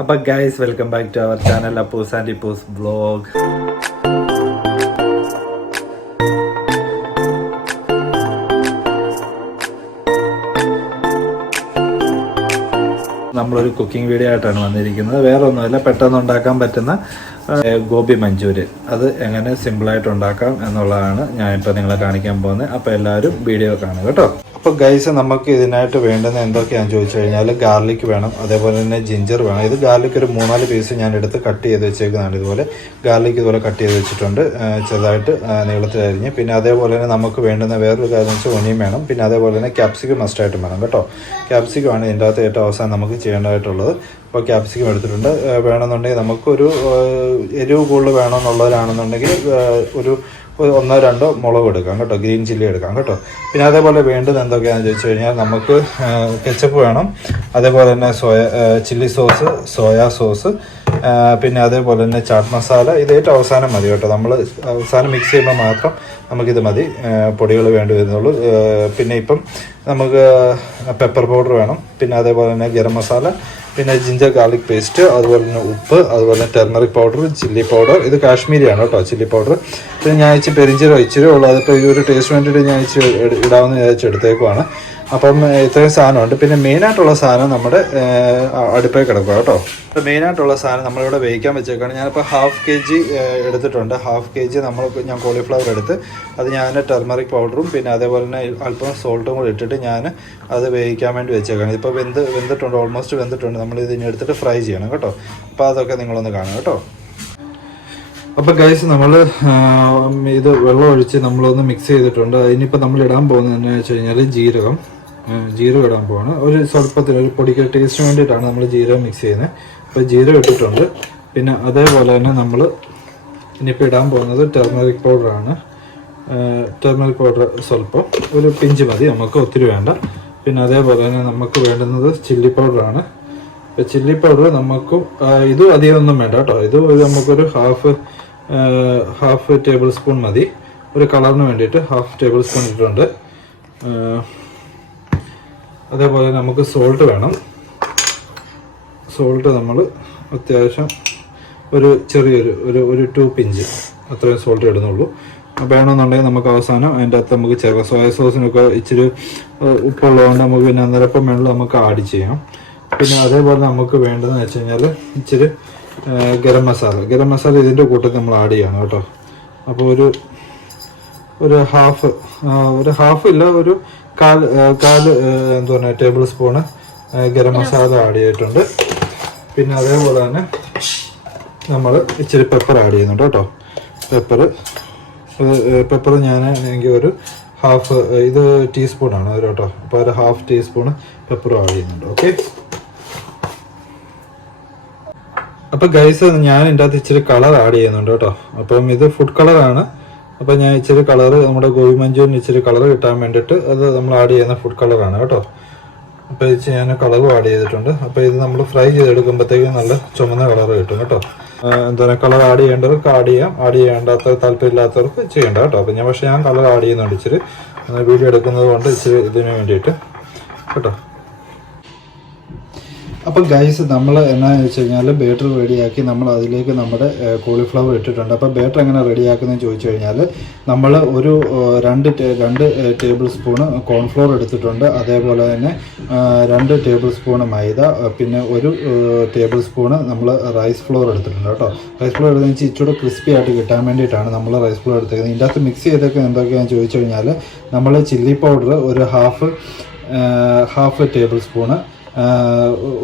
അപ്പോൾ guys welcome back to our channel Appoos and Ippoos vlog. നമ്മളൊരു cooking video ആയിട്ടാണ് വന്നിരിക്കുന്നത്. വേറെ ഒന്നുമില്ല, പെട്ടെന്ന് ഉണ്ടാക്കാൻ പറ്റുന്ന ഗോബി മഞ്ചൂരി അത് എങ്ങനെ സിമ്പിളായിട്ട് ഉണ്ടാക്കാം എന്നുള്ളതാണ് ഞാനിപ്പോൾ നിങ്ങളെ കാണിക്കാൻ പോകുന്നത്. അപ്പോൾ എല്ലാവരും വീഡിയോ കാണുക കേട്ടോ. അപ്പോൾ ഗൈസ്, നമുക്ക് ഇതിനായിട്ട് വേണ്ടുന്ന എന്തൊക്കെയാണെന്ന് ചോദിച്ചു കഴിഞ്ഞാൽ ഗാർലിക് വേണം, അതേപോലെ തന്നെ ജിഞ്ചർ വേണം. ഇത് ഗാർലിക് ഒരു 3-4 പീസ് ഞാൻ എടുത്ത് കട്ട് ചെയ്ത് വെച്ചേക്കുന്നതാണ്. ഇതുപോലെ ഗാർലിക് ഇതുപോലെ കട്ട് ചെയ്ത് വെച്ചിട്ടുണ്ട്, ചെറുതായിട്ട് നീളത്തിലരിഞ്ഞ്. പിന്നെ അതേപോലെ തന്നെ നമുക്ക് വേണ്ടുന്ന വേറൊരു കാര്യം വെച്ചാൽ ഒനിയൻ വേണം. പിന്നെ അതേപോലെ തന്നെ ക്യാപ്സിക്കം മസ്റ്റായിട്ടും വേണം കേട്ടോ. ക്യാപ്സിക്കമാണ് ഇതിൻ്റെ അകത്ത് ഏറ്റവും അവസാനം നമുക്ക് ചെയ്യേണ്ടതായിട്ടുള്ളത്. അപ്പോൾ ക്യാപ്സിക്കം എടുത്തിട്ടുണ്ട്. വേണമെന്നുണ്ടെങ്കിൽ നമുക്കൊരു എരിവ് കൂടുതൽ വേണമെന്നുള്ളവരാണെന്നുണ്ടെങ്കിൽ ഒരു 1-2 മുളക് എടുക്കാം കേട്ടോ, ഗ്രീൻ ചില്ലി എടുക്കാം കേട്ടോ. പിന്നെ അതേപോലെ വേണ്ടത് എന്തൊക്കെയാണെന്ന് ചോദിച്ചു കഴിഞ്ഞാൽ നമുക്ക് കെച്ചപ്പ് വേണം, അതേപോലെ തന്നെ ചില്ലി സോസ്, സോയാ സോസ്, പിന്നെ അതേപോലെ തന്നെ ചാട്ട് മസാല. ഇത് ഏറ്റവും അവസാനം മതി കേട്ടോ. നമ്മൾ അവസാനം മിക്സ് ചെയ്യുമ്പോൾ മാത്രം നമുക്കിത് മതി, പൊടികൾ വേണ്ടി വരുന്നുള്ളൂ. പിന്നെ ഇപ്പം നമുക്ക് പെപ്പർ പൗഡർ വേണം, പിന്നെ അതേപോലെ തന്നെ ഗരം മസാല, പിന്നെ ജിഞ്ചർ ഗാർലിക് പേസ്റ്റ്, അതുപോലെ തന്നെ ഉപ്പ്, അതുപോലെ തന്നെ ടെർമറിക് പൗഡർ, ചില്ലി പൗഡർ. ഇത് കാശ്മീരിയാണ് കേട്ടോ ചില്ലി പൗഡർ. പിന്നെ ഞാൻ ഇച്ചിരി ഉള്ളൂ, അതിപ്പോൾ ഈ ഒരു ടേസ്റ്റ് വേണ്ടിയിട്ട് ഞാൻ ഇടാമെന്ന് എടുത്തേക്കുവാണ്. അപ്പം ഇത്രയും സാധനമുണ്ട്. പിന്നെ മെയിനായിട്ടുള്ള സാധനം നമ്മുടെ അടുപ്പിൽ കിടക്കുക കേട്ടോ. അപ്പോൾ മെയിനായിട്ടുള്ള സാധനം നമ്മളിവിടെ വേവിക്കാൻ വെച്ചേക്കാണ്. ഞാനിപ്പോൾ 1/2 kg എടുത്തിട്ടുണ്ട്. 1/2 kg ഞാൻ കോളിഫ്ലവർ എടുത്ത് അത് ഞാൻ ടെർമറിക് പൗഡറും പിന്നെ അതേപോലെ തന്നെ അല്പം സോൾട്ടും കൂടി ഇട്ടിട്ട് ഞാൻ അത് വേവിക്കാൻ വേണ്ടി വെച്ചേക്കാണ്. ഇപ്പോൾ വെന്തിട്ടുണ്ട്, ഓൾമോസ്റ്റ് വെന്തിട്ടുണ്ട്. നമ്മൾ ഇതിനെ എടുത്തിട്ട് ഫ്രൈ ചെയ്യണം കേട്ടോ. അപ്പോൾ അതൊക്കെ നിങ്ങളൊന്ന് കാണുക കേട്ടോ. അപ്പോൾ ഗൈസ്, നമ്മൾ ഇത് വെള്ളം ഒഴിച്ച് നമ്മളൊന്ന് മിക്സ് ചെയ്തിട്ടുണ്ട്. അതിനിപ്പോൾ നമ്മൾ ഇടാൻ പോകുന്നത് എന്താണെന്ന് വെച്ച് കഴിഞ്ഞാൽ ജീരകം ഇടാൻ പോവാണ്. ഒരു സ്വല്പത്തിന് ഒരു പൊടിക്ക് ടേസ്റ്റിന് വേണ്ടിയിട്ടാണ് നമ്മൾ ജീരകം മിക്സ് ചെയ്യുന്നത്. അപ്പോൾ ജീരകം ഇട്ടിട്ടുണ്ട്. പിന്നെ അതേപോലെ തന്നെ നമ്മൾ ഇനിയിപ്പോൾ ഇടാൻ പോകുന്നത് ടെർമറിക് പൗഡറാണ്. ടെർമറിക് പൗഡർ സ്വല്പം, ഒരു പിഞ്ച് മതി, നമുക്ക് ഒത്തിരി വേണ്ട. പിന്നെ അതേപോലെ തന്നെ നമുക്ക് വേണ്ടുന്നത് ചില്ലി പൗഡറാണ്. ഇപ്പോൾ ചില്ലി പൗഡർ നമുക്ക് ഇതും അധികം ഒന്നും വേണ്ട കേട്ടോ. ഇത് നമുക്കൊരു ഹാഫ് ടേബിൾ സ്പൂൺ മതി. ഒരു കളറിന് വേണ്ടിയിട്ട് 1/2 ടേബിൾ സ്പൂൺ ഇട്ടിട്ടുണ്ട്. അതേപോലെ നമുക്ക് സോൾട്ട് വേണം. സോൾട്ട് നമ്മൾ അത്യാവശ്യം ഒരു ചെറിയൊരു ഒരു 2 പിഞ്ച് അത്രയും സോൾട്ട് ഇടുന്നുള്ളൂ. വേണമെന്നുണ്ടെങ്കിൽ നമുക്ക് അവസാനം അതിൻ്റെ അകത്ത് നമുക്ക് ചേർക്കാം. സോയ സോസിനൊക്കെ ഇച്ചിരി ഉപ്പുള്ളതുകൊണ്ട് നമുക്ക് പിന്നെ അന്നേരപ്പം വേണമെങ്കിൽ നമുക്ക് ആഡ് ചെയ്യാം. പിന്നെ അതേപോലെ നമുക്ക് വേണ്ടതെന്ന് വെച്ച് കഴിഞ്ഞാൽ ഇച്ചിരി ഗരം മസാല ഇതിൻ്റെ കൂട്ടത്തിൽ നമ്മൾ ആഡ് ചെയ്യണം കേട്ടോ. അപ്പോൾ ഒരു ഹാഫ് ഇല്ല, ഒരു കാല് എന്താ പറയുക table spoon garam masala add ചെയ്തിട്ടുണ്ട്. പിന്നെ അതേപോലെ തന്നെ നമ്മൾ ഇച്ചിരി പെപ്പർ ആഡ് ചെയ്യുന്നുണ്ട് കേട്ടോ. പെപ്പർ ഞാൻ എനിക്ക് ഒരു ഇത് ടീസ്പൂണാണ് ഒരു കേട്ടോ. അപ്പോൾ ഒരു 1/2 ടീസ്പൂണ് പെപ്പറും ആഡ് ചെയ്യുന്നുണ്ട്. ഓക്കെ. അപ്പോൾ ഗൈസ്, ഞാൻ ഇതിൻ്റെ അകത്ത് ഇച്ചിരി കളർ ആഡ് ചെയ്യുന്നുണ്ട് കേട്ടോ. അപ്പം ഇത് ഫുഡ് കളറാണ്. അപ്പോൾ ഞാൻ ഇച്ചിരി കളർ നമ്മുടെ ഗോബി മഞ്ചൂരിന് ഇച്ചിരി കളർ കിട്ടാൻ വേണ്ടിയിട്ട് അത് നമ്മൾ ആഡ് ചെയ്യുന്ന ഫുഡ് കളറാണ് കേട്ടോ. അപ്പോൾ ഞാൻ കളറും ആഡ് ചെയ്തിട്ടുണ്ട്. അപ്പോൾ ഇത് നമ്മൾ ഫ്രൈ ചെയ്തെടുക്കുമ്പോഴത്തേക്കും നല്ല ചുമന്ന കളർ കിട്ടും കേട്ടോ. എന്താ പറയുക, കളർ ആഡ് ചെയ്യേണ്ടവർക്ക് ആഡ് ചെയ്യാം, ആഡ് ചെയ്യേണ്ടാത്ത താല്പര്യമില്ലാത്തവർക്ക് ചെയ്യേണ്ട കേട്ടോ. അപ്പോൾ ഞാൻ കളർ ആഡ് ചെയ്യുന്നുണ്ട് ഇച്ചിരി, വീഡിയോ എടുക്കുന്നത് കൊണ്ട് ഇച്ചിരി ഇതിന് വേണ്ടിയിട്ട് കേട്ടോ. അപ്പോൾ ഗൈസ്, നമ്മൾ എന്നാന്ന് വെച്ച് കഴിഞ്ഞാൽ ബാറ്റർ റെഡിയാക്കി നമ്മൾ അതിലേക്ക് നമ്മുടെ കോളിഫ്ലവർ ഇട്ടിട്ടുണ്ട്. അപ്പോൾ ബാറ്റർ എങ്ങനെ റെഡിയാക്കുന്നതെന്ന് ചോദിച്ചു കഴിഞ്ഞാൽ നമ്മൾ ഒരു 2 ടേബിൾ സ്പൂണ് കോൺഫ്ലോർ എടുത്തിട്ടുണ്ട്. അതേപോലെ തന്നെ 2 ടേബിൾ സ്പൂണ് മൈദ, പിന്നെ 1 ടേബിൾ സ്പൂണ് നമ്മൾ റൈസ് ഫ്ലോർ എടുത്തിട്ടുണ്ട് കേട്ടോ. റൈസ് ഫ്ലോർ എടുത്തതെന്ന് വെച്ചാൽ ഇച്ചിരി ക്രിസ്പി ആയിട്ട് കിട്ടാൻ വേണ്ടിയിട്ടാണ് നമ്മൾ റൈസ് ഫ്ലോർ എടുത്തേക്കുന്നത്. ഇതിൻ്റെ അകത്ത് മിക്സ് ചെയ്തൊക്കെ എന്തൊക്കെയാണെന്ന് ചോദിച്ചു കഴിഞ്ഞാൽ നമ്മൾ ചില്ലി പൗഡർ ഒരു ഹാഫ് ടേബിൾ സ്പൂണ്,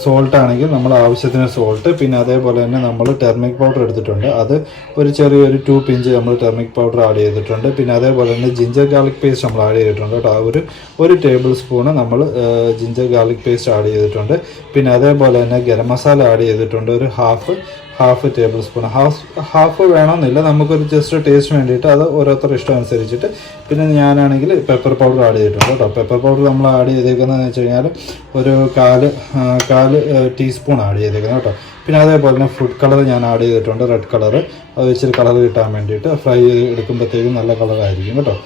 സോൾട്ട് ആണെങ്കിൽ നമ്മൾ ആവശ്യത്തിന് സോൾട്ട്, പിന്നെ അതേപോലെ തന്നെ നമ്മൾ ടെർമറിക് പൗഡർ എടുത്തിട്ടുണ്ട്. അത് ഒരു ചെറിയൊരു 2 പിഞ്ച് നമ്മൾ ടെർമറിക് പൗഡർ ആഡ് ചെയ്തിട്ടുണ്ട്. പിന്നെ അതേപോലെ തന്നെ ജിഞ്ചർ ഗാർലിക് പേസ്റ്റ് നമ്മൾ ആഡ് ചെയ്തിട്ടുണ്ട് കേട്ടോ. ഒരു ടേബിൾ സ്പൂണ് നമ്മൾ ജിഞ്ചർ ഗാർലിക് പേസ്റ്റ് ആഡ് ചെയ്തിട്ടുണ്ട്. പിന്നെ അതേപോലെ തന്നെ ഗരം മസാല ആഡ് ചെയ്തിട്ടുണ്ട്, ഒരു ഹാഫ് ടേബിൾ സ്പൂൺ. ഹാഫ് വേണമെന്നില്ല, നമുക്കൊരു ജസ്റ്റ് ടേസ്റ്റ് വേണ്ടിയിട്ട് അത് ഓരോരുത്തരുടെ ഇഷ്ടം അനുസരിച്ചിട്ട്. പിന്നെ ഞാനാണെങ്കിൽ പെപ്പർ പൗഡർ ആഡ് ചെയ്തിട്ടുണ്ട് കേട്ടോ. പെപ്പർ പൗഡർ നമ്മൾ ആഡ് ചെയ്തേക്കുന്നതെന്ന് വെച്ച് കഴിഞ്ഞാൽ ഒരു കാല് ടീസ്പൂൺ ആഡ് ചെയ്തേക്കുന്നത് കേട്ടോ. പിന്നെ അതേപോലെ തന്നെ ഫുഡ് കളർ ഞാൻ ആഡ് ചെയ്തിട്ടുണ്ട്, റെഡ് കളർ. അത് ഇച്ചിരി കളർ കിട്ടാൻ വേണ്ടിയിട്ട് ഫ്രൈ എടുക്കുമ്പോഴത്തേക്കും നല്ല കളറായിരിക്കും കേട്ടോ.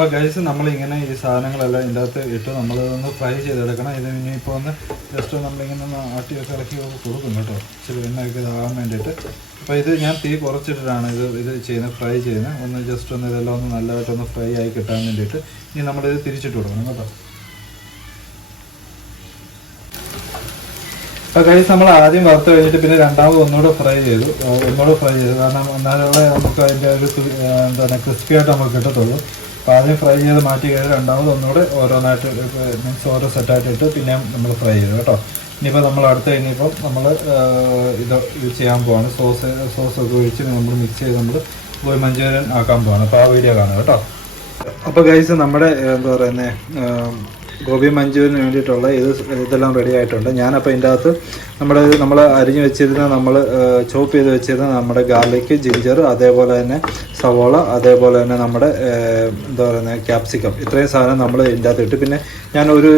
അപ്പോൾ ഗൈസ് നമ്മളിങ്ങനെ ഈ സാധനങ്ങളെല്ലാം ഇതിൻ്റെ അകത്ത് ഇട്ട് നമ്മളിതൊന്ന് ഫ്രൈ ചെയ്തെടുക്കണം. ഇത് ഇനിയിപ്പോൾ ഒന്ന് ജസ്റ്റ് നമ്മളിങ്ങനെ ഒന്ന് ആട്ടിയൊക്കെ ഇറക്കി കൊടുക്കും കേട്ടോ, ഇച്ചിരി എണ്ണയൊക്കെ ഇതാകാൻ വേണ്ടിയിട്ട്. അപ്പോൾ ഇത് ഞാൻ തീ കുറച്ചിട്ടിട്ടാണ് ഇത് ചെയ്യുന്നത്, ഫ്രൈ ചെയ്യുന്നത്. ഒന്ന് ജസ്റ്റ് ഒന്ന് ഇതെല്ലാം ഒന്ന് നല്ലതായിട്ടൊന്ന് ഫ്രൈ ആയി കിട്ടാൻ വേണ്ടിയിട്ട് ഇനി നമ്മളിത് തിരിച്ചിട്ട് കൊടുക്കണം കേട്ടോ. അപ്പോൾ ഗൈസ് നമ്മൾ ആദ്യം വറുത്ത് കഴിഞ്ഞിട്ട് പിന്നെ രണ്ടാമത് ഒന്നുകൂടെ ഫ്രൈ ചെയ്തു കാരണം എന്നാലുള്ള നമുക്ക് അതിൻ്റെ ഒരു എന്താണ് ക്രിസ്പി ആയിട്ട് നമുക്ക് കിട്ടത്തുള്ളൂ. അപ്പോൾ ആദ്യം ഫ്രൈ ചെയ്ത് മാറ്റി കഴിഞ്ഞാൽ രണ്ടാമത് ഒന്നുകൂടെ ഓരോന്നായിട്ട് മീൻസ് ഓരോ സെറ്റായിട്ട് ഇട്ട് പിന്നെ നമ്മൾ ഫ്രൈ ചെയ്തു കേട്ടോ. ഇനിയിപ്പോൾ നമ്മൾ ഇനിയിപ്പോൾ നമ്മൾ ഇത് ചെയ്യാൻ പോവാണ്. സോസൊക്കെ ഒഴിച്ച് നമ്മൾ മിക്സ് ചെയ്ത് നമ്മൾ ഗോബി മഞ്ചൂരിയൻ ആക്കാൻ പോവാണ്. അപ്പോൾ ആ വീഡിയോ കാണുക കേട്ടോ. അപ്പോൾ ഗൈസ് നമ്മുടെ എന്താ പറയുന്നത് ഗോബി മഞ്ചൂരിന് വേണ്ടിയിട്ടുള്ള ഇതെല്ലാം റെഡി ആയിട്ടുണ്ട്. ഞാനപ്പോൾ ഇതിൻ്റെ അകത്ത് നമ്മൾ അരിഞ്ഞ് വെച്ചിരുന്ന ചോപ്പ് ചെയ്ത് വെച്ചിരുന്ന നമ്മുടെ ഗാർലിക്, ജിഞ്ചർ, അതേപോലെ തന്നെ സവോള, അതേപോലെ തന്നെ നമ്മുടെ എന്താ പറയുന്നത് ക്യാപ്സിക്കം, ഇത്രയും സാധനം നമ്മൾ ഇതിൻ്റെ അകത്ത് ഇട്ട് പിന്നെ ഞാൻ ഒരു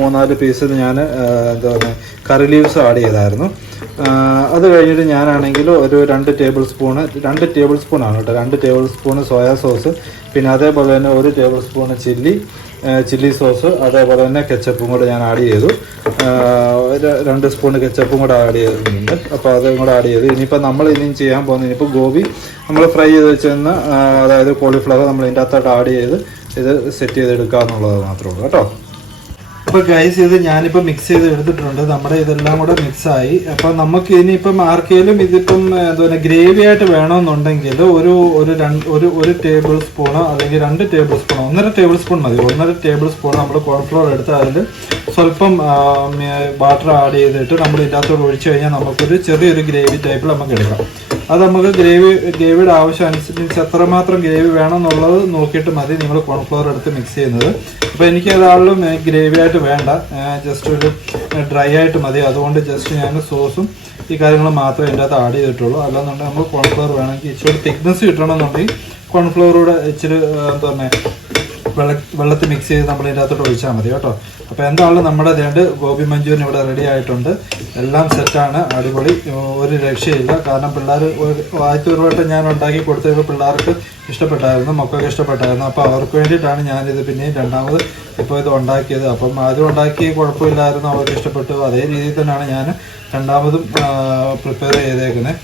3-4 പീസ് ഞാൻ എന്താ പറയുക കറി ലീവ്സ് ആഡ് ചെയ്തായിരുന്നു. അത് കഴിഞ്ഞിട്ട് ഞാനാണെങ്കിൽ ഒരു 2 ടേബിൾ സ്പൂണാണ് കേട്ടോ, 2 ടേബിൾ സ്പൂണ് സോയാ സോസ്, പിന്നെ അതേപോലെ തന്നെ 1 ടേബിൾ സ്പൂണ് ചില്ലി സോസ്, അതേപോലെ തന്നെ കെച്ചപ്പും കൂടെ ഞാൻ ആഡ് ചെയ്തു. 2 സ്പൂൺ കെച്ചപ്പും കൂടെ ആഡ് ചെയ്തിട്ടുണ്ട്. അപ്പോൾ അതും കൂടെ ആഡ് ചെയ്തു. ഇനിയിപ്പോൾ നമ്മൾ ഇനിയും ചെയ്യാൻ പോകുന്നത് ഇനിയിപ്പോൾ ഗോബി നമ്മൾ ഫ്രൈ ചെയ്ത് വെച്ചിരുന്ന അതായത് കോളിഫ്ലവർ നമ്മൾ ഇതിൻ്റെ അകത്തോട്ട് ആഡ് ചെയ്ത് ഇത് സെറ്റ് ചെയ്തെടുക്കുക എന്നുള്ളത് മാത്രമേ ഉള്ളൂ കേട്ടോ. അപ്പോൾ ഗൈസ് ഇത് ഞാനിപ്പോൾ മിക്സ് ചെയ്ത് എടുത്തിട്ടുണ്ട്. നമ്മുടെ ഇതെല്ലാം കൂടെ മിക്സായി. അപ്പം നമുക്ക് ഇനിയിപ്പം ആർക്കെങ്കിലും ഇതിപ്പം എന്താ പറയുക ഗ്രേവി ആയിട്ട് വേണമെന്നുണ്ടെങ്കിൽ ഒരു ടേബിൾ സ്പൂണോ അല്ലെങ്കിൽ 2 ടേബിൾ സ്പൂണോ 1.5 ടേബിൾ സ്പൂൺ മതി. 1.5 ടേബിൾ സ്പൂൺ നമ്മൾ കോൺഫ്ലോർ എടുത്ത് അതിൽ സ്വല്പം വാട്ടർ ആഡ് ചെയ്തിട്ട് നമ്മൾ ഇതിനകത്തോട് ഒഴിച്ച് കഴിഞ്ഞാൽ നമുക്കൊരു ചെറിയൊരു ഗ്രേവി ടൈപ്പിൽ നമുക്ക് എടുക്കാം. അത് നമുക്ക് ഗ്രേവിയുടെ ആവശ്യം അനുസരിച്ച് എത്രമാത്രം ഗ്രേവി വേണമെന്നുള്ളത് നോക്കിയിട്ട് മതി നിങ്ങൾ കോൺഫ്ലോർ എടുത്ത് മിക്സ് ചെയ്യുന്നത്. അപ്പോൾ എനിക്ക് ഏതാളും ഗ്രേവി ആയിട്ട് വേണ്ട, ജസ്റ്റ് ഒരു ഡ്രൈ ആയിട്ട് മതി. അതുകൊണ്ട് ജസ്റ്റ് ഞാൻ സോസും ഈ കാര്യങ്ങൾ മാത്രമേ ഇതിൻ്റെ അകത്ത് ആഡ് ചെയ്തിട്ടുള്ളൂ. അല്ലാന്നുണ്ടെങ്കിൽ നമ്മൾ കോൺഫ്ലോർ വേണമെങ്കിൽ ഇച്ചിരി തിക്നെസ് കിട്ടണമെന്നുണ്ടെങ്കിൽ കോൺഫ്ലോറൂടെ ഇച്ചിരി എന്താ പറയുക വെള്ളത്തിൽ മിക്സ് ചെയ്ത് നമ്മൾ ഇതിൻ്റെ അകത്തോട്ട് ഒഴിച്ചാൽ മതി കേട്ടോ. അപ്പോൾ എന്തായാലും നമ്മുടെ ഗോബി മഞ്ചൂരിയൻ ഇവിടെ റെഡി ആയിട്ടുണ്ട്. എല്ലാം സെറ്റാണ്, അടിപൊളി, ഒരു രക്ഷയില്ല. കാരണം പിള്ളേർ ആദ്യത്തെ ഒരു വട്ടം ഞാൻ ഉണ്ടാക്കി കൊടുത്തപ്പോൾ പിള്ളേർക്ക് ഇഷ്ടപ്പെട്ടായിരുന്നു, മക്കൾക്ക് ഇഷ്ടപ്പെട്ടായിരുന്നു. അപ്പോൾ അവർക്ക് വേണ്ടിയിട്ടാണ് ഞാനിത് പിന്നെയും രണ്ടാമത് ഇപ്പോൾ ഇത് ഉണ്ടാക്കിയത്. അപ്പം ആദ്യം ഉണ്ടാക്കി കുഴപ്പമില്ലായിരുന്നു, അവർക്ക് ഇഷ്ടപ്പെട്ടു. അതേ രീതിയിൽ തന്നെയാണ് ഞാൻ രണ്ടാമതും പ്രിപ്പയർ ചെയ്തേക്കുന്നത്.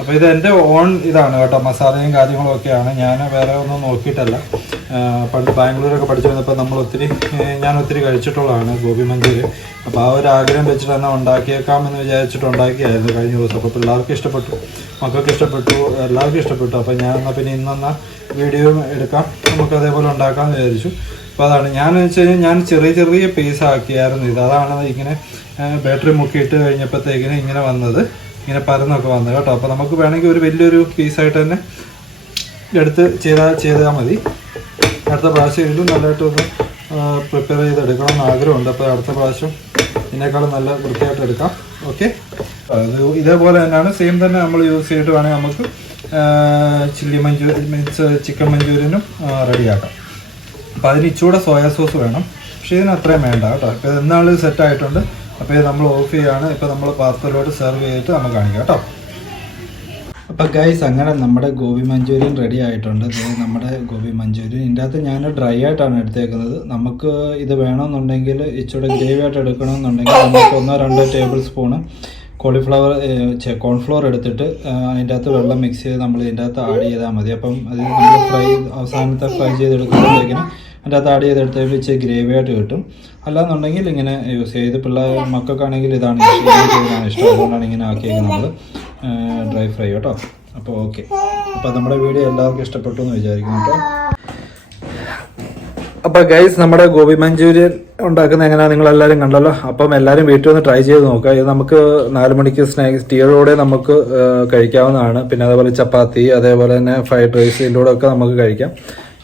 അപ്പോൾ ഇത് എൻ്റെ ഓൺ ഇതാണ് കേട്ടോ, മസാലയും കാര്യങ്ങളും ഒക്കെയാണ്. ഞാൻ വേറെ ഒന്നും നോക്കിയിട്ടല്ല. പണ്ട് ബാംഗ്ലൂരൊക്കെ പഠിച്ചു വന്നപ്പോൾ ഞാൻ ഒത്തിരി കഴിച്ചിട്ടുള്ളതാണ് ഗോബി മഞ്ചൂരിയൻ. അപ്പോൾ ആ ഒരു ആഗ്രഹം വെച്ചിട്ട് തന്നെ ഉണ്ടാക്കിയേക്കാമെന്ന് വിചാരിച്ചിട്ട് ഉണ്ടാക്കിയായിരുന്നു കഴിഞ്ഞ ദിവസം. അപ്പോൾ പിള്ളേർക്ക് ഇഷ്ടപ്പെട്ടു, മക്കൾക്ക് ഇഷ്ടപ്പെട്ടു, എല്ലാവർക്കും ഇഷ്ടപ്പെട്ടു. അപ്പോൾ ഞാൻ എന്നാൽ പിന്നെ ഇന്നെന്ന വീഡിയോ എടുക്കാം, നമുക്ക് അതേപോലെ ഉണ്ടാക്കാമെന്ന് വിചാരിച്ചു. അപ്പോൾ അതാണ് ഞാൻ വെച്ച് കഴിഞ്ഞാൽ ഞാൻ ചെറിയ പീസാക്കിയായിരുന്നു ഇത്. അതാണ് ഇങ്ങനെ ബാറ്ററി മുക്കിയിട്ട് കഴിഞ്ഞപ്പോഴത്തേക്കിന് ഇങ്ങനെ വന്നത്, ഇങ്ങനെ പരന്നൊക്കെ വന്നത് കേട്ടോ. അപ്പോൾ നമുക്ക് വേണമെങ്കിൽ ഒരു വലിയൊരു പീസായിട്ട് തന്നെ എടുത്ത് ചെയ്താൽ മതി. അടുത്ത പ്രാവശ്യം ഇതിലും നല്ലതായിട്ടൊന്ന് പ്രിപ്പയർ ചെയ്തെടുക്കണം എന്ന് ആഗ്രഹമുണ്ട്. അപ്പോൾ അടുത്ത പ്രാവശ്യം ഇതിനേക്കാളും നല്ല വൃത്തിയായിട്ട് എടുക്കാം. ഓക്കെ, അത് ഇതേപോലെ തന്നെയാണ്, സെയിം തന്നെ നമ്മൾ യൂസ് ചെയ്തിട്ട് വേണമെങ്കിൽ നമുക്ക് ചിക്കൻ മഞ്ചൂരിയനും റെഡിയാക്കാം. അപ്പോൾ അതിന് ഇച്ചൂടെ സോയാ സോസ് വേണം, പക്ഷേ ഇതിന് അത്രയും വേണ്ട കേട്ടോ. ഇപ്പോൾ ഇത് എന്നാളും സെറ്റായിട്ടുണ്ട്. അപ്പോൾ ഇത് നമ്മൾ ഓഫ് ചെയ്യുകയാണ്. ഇപ്പോൾ നമ്മൾ പാത്രത്തിലോട്ട് സെർവ് ചെയ്തിട്ട് നമുക്ക് കാണിക്കാം കേട്ടോ. അപ്പോൾ ഗൈസ് അങ്ങനെ നമ്മുടെ ഗോബി മഞ്ചൂരിയൻ റെഡി ആയിട്ടുണ്ട്. നമ്മുടെ ഗോബി മഞ്ചൂരിയൻ ഇതിൻ്റെ അകത്ത് ഞാൻ ഡ്രൈ ആയിട്ടാണ് എടുത്തേക്കുന്നത്. നമുക്ക് ഇത് വേണമെന്നുണ്ടെങ്കിൽ ഇച്ചിരി ഗ്രേവി ആയിട്ട് എടുക്കണമെന്നുണ്ടെങ്കിൽ നമുക്ക് 1-2 ടേബിൾ സ്പൂണ് കോൺഫ്ലോർ എടുത്തിട്ട് അതിൻ്റെ അകത്ത് വെള്ളം മിക്സ് ചെയ്ത് നമ്മൾ ഇതിൻ്റെ അകത്ത് ആഡ് ചെയ്താൽ മതി. അപ്പം അത് നമ്മൾ അവസാനത്തെ ഫ്രൈ ചെയ്തെടുക്കുമ്പോഴത്തേക്കിനും അതിൻ്റെ അകത്ത് ആഡ് ചെയ്തെടുത്തതിൽ ഇച്ചിരി ഗ്രേവി ആയിട്ട് കിട്ടും. അല്ലാന്നുണ്ടെങ്കിൽ ഇങ്ങനെ യൂസ് ചെയ്ത് മക്കൾക്കാണെങ്കിൽ ഇതാണ് ഇഷ്ടം. അതുകൊണ്ടാണ് ഇങ്ങനെ ആക്കിയേക്കുന്നത് ഡ്രൈ ഫ്രൈ കേട്ടോ. അപ്പോൾ ഓക്കെ, അപ്പോൾ നമ്മുടെ വീഡിയോ എല്ലാവർക്കും ഇഷ്ടപ്പെട്ടു എന്ന് വിചാരിക്കുന്നു കേട്ടോ. അപ്പോൾ ഗൈസ് നമ്മുടെ ഗോബി മഞ്ചൂരിയൻ ഉണ്ടാക്കുന്നത് എങ്ങനെയാണ് നിങ്ങളെല്ലാവരും കണ്ടല്ലോ. അപ്പം എല്ലാവരും വീട്ടിൽ ഒന്ന് ട്രൈ ചെയ്ത് നോക്കുക. ഇത് നമുക്ക് 4 മണിക്ക് സ്നാക്സ് ടീയോടെ നമുക്ക് കഴിക്കാവുന്നതാണ്. പിന്നെ അതേപോലെ ചപ്പാത്തി, അതേപോലെ തന്നെ ഫ്രൈഡ് റൈസ്, ഇതിലൂടെ ഒക്കെ നമുക്ക് കഴിക്കാം.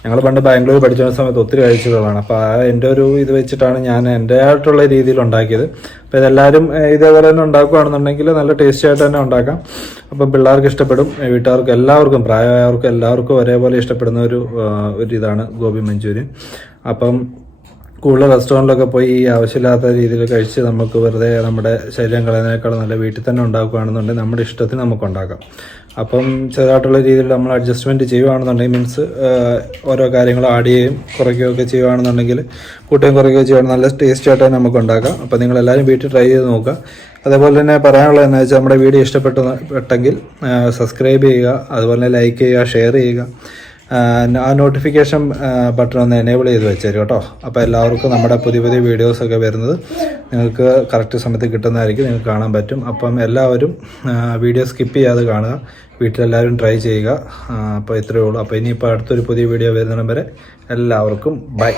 ഞങ്ങൾ പണ്ട് ബാംഗ്ലൂർ പഠിച്ചിരുന്ന സമയത്ത് ഒത്തിരി കഴിച്ചിട്ടുള്ളതാണ്. അപ്പോൾ എൻ്റെ ഒരു ഇത് വെച്ചിട്ടാണ് ഞാൻ എൻ്റെ ആയിട്ടുള്ള രീതിയിൽ ഉണ്ടാക്കിയത്. അപ്പോൾ ഇതെല്ലാവരും ഇതേപോലെ തന്നെ ഉണ്ടാക്കുകയാണെന്നുണ്ടെങ്കിൽ നല്ല ടേസ്റ്റി ആയിട്ട് തന്നെ ഉണ്ടാക്കാം. അപ്പം പിള്ളേർക്ക് ഇഷ്ടപ്പെടും, വീട്ടുകാർക്ക് എല്ലാവർക്കും, പ്രായമായവർക്കും എല്ലാവർക്കും ഒരേപോലെ ഇഷ്ടപ്പെടുന്ന ഒരു ഇതാണ് ഗോബി മഞ്ചൂരിയൻ. അപ്പം കൂടുതൽ റെസ്റ്റോറൻറ്റിലൊക്കെ പോയി ഈ ആവശ്യമില്ലാത്ത രീതിയിൽ കഴിച്ച് നമുക്ക് വെറുതെ നമ്മുടെ ശരീരം കളയുന്നതിനേക്കാളും നല്ല വീട്ടിൽ തന്നെ ഉണ്ടാക്കുകയാണെന്നുണ്ടെങ്കിൽ നമ്മുടെ ഇഷ്ടത്തിന് നമുക്ക് ഉണ്ടാക്കാം. അപ്പം ചെറുതായിട്ടുള്ള രീതിയിൽ നമ്മൾ അഡ്ജസ്റ്റ്മെൻറ്റ് ചെയ്യുകയാണെന്നുണ്ടെങ്കിൽ മീൻസ് ഓരോ കാര്യങ്ങൾ ആഡ് ചെയ്യുകയും കുറയ്ക്കുകയൊക്കെ ചെയ്യുകയാണെന്നുണ്ടെങ്കിൽ കൂട്ടുകയും കുറയ്ക്കുകയും ചെയ്യുകയാണെങ്കിൽ നല്ല ടേസ്റ്റ് ആയിട്ട് തന്നെ നമുക്ക് ഉണ്ടാക്കാം. അപ്പോൾ നിങ്ങളെല്ലാവരും വീട്ടിൽ ട്രൈ ചെയ്ത് നോക്കുക. അതേപോലെ തന്നെ പറയാനുള്ളത് എന്താ വെച്ചാൽ നമ്മുടെ വീഡിയോ ഇഷ്ടപ്പെട്ടെങ്കിൽ സബ്സ്ക്രൈബ് ചെയ്യുക, അതുപോലെ തന്നെ ലൈക്ക് ചെയ്യുക, ഷെയർ ചെയ്യുക, ആ നോട്ടിഫിക്കേഷൻ ബട്ടൺ ഒന്ന് എനേബിൾ ചെയ്ത് വെച്ചേരും കേട്ടോ. അപ്പോൾ എല്ലാവർക്കും നമ്മുടെ പുതിയ പുതിയ വീഡിയോസൊക്കെ വരുന്നത് നിങ്ങൾക്ക് കറക്റ്റ് സമയത്ത് കിട്ടുന്നതായിരിക്കും, നിങ്ങൾക്ക് കാണാൻ പറ്റും. അപ്പം എല്ലാവരും വീഡിയോ സ്കിപ്പ് ചെയ്യാതെ കാണുക, വീട്ടിലെല്ലാവരും ട്രൈ ചെയ്യുക. അപ്പോൾ ഇത്രയേ ഉള്ളൂ. അപ്പോൾ ഇനിയിപ്പോൾ അടുത്തൊരു പുതിയ വീഡിയോ വരുന്നിടം വരെ എല്ലാവർക്കും ബൈ.